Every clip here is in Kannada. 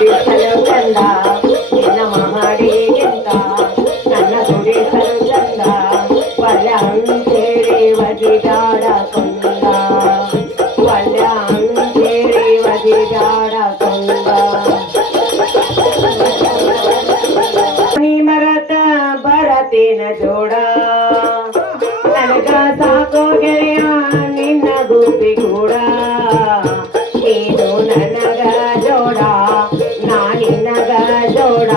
ದುಡಿಸಲು ಚಂದ ನಿನ್ನ ಮಹಡಿಗಿಂತ ನನ್ನ ದುಡಿಸಲು ಚಂದ ಒಳ್ಳೆ ಅಂತೇಳಿ ಒದಿದಾಡ ಕೊಂದ ಒಳ್ಳೆ ಅಂತೇಳಿ ಒದಿದಾಡ ಕೊಂದ ನೀ ಮರತ ಬರತೇನ ಜೋಡ ನನಗ ಸಾಕೋ ಗೆಳೆಯ ನಿನ್ನ ಗುಬ್ಬಿ ಕೂಡ ನೀನು ನನಗ ಜೋಡ ನಾ ನಿನಗ ಜೋಡ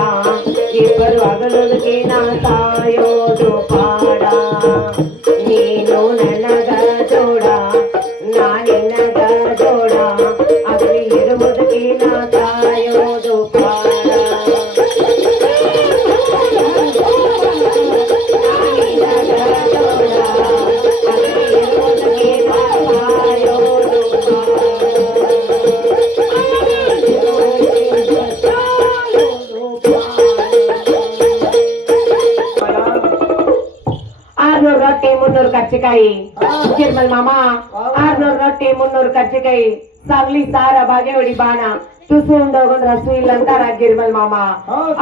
ಇಬ್ಬರು ಅಗಲುದಕ್ಕೆ ನಾ ಸಾಯೋದು ಪಾಡ ನೀನು ನನಗ ಜೋಡ ನಾ ನಿನಗ ಜೋಡ ಅಗಲಿ ಇರುವುದಕ್ಕೆ ನಾ ಸಾಯೋದು ಪಾಡ ರೊಟ್ಟಿ 300 ಕರ್ಚಿಕಾಯಿ ಕಿರ್ಮಲ್ ಮಾಮ 600 ರೊಟ್ಟಿ 300 ಕರ್ಚಿಕಾಯಿ ಸಾಗ್ಲಿ ಸಾರ ಬಾಗೇವಾಡಿ ಬಾಣ ತುಸು ಉಂಡೋಗೊಂದು ರಸು ಇಲ್ಲ ಅಂತಾರ ಗಿರ್ಮಲ್ ಮಾಮ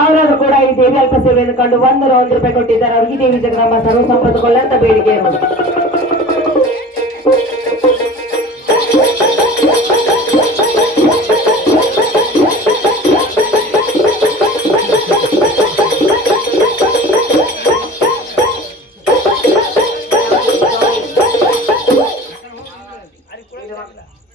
ಅವರಾದ್ರು ಕೂಡ ಈ ದೇವಿ ಅಲ್ಪ ಸೇವೆಯನ್ನು ಕಂಡು 101 ರೂಪಾಯಿ ಕೊಟ್ಟಿದ್ದಾರೆ. ಅವ್ರಿಗೆ ದೇವಿ ಜಗದಾಂಬ ಸರ್ವ ಸಂಪತ್ತುಕೊಳ್ಳಂತ ಬೇಡಿಕೆ ಇರೋದು.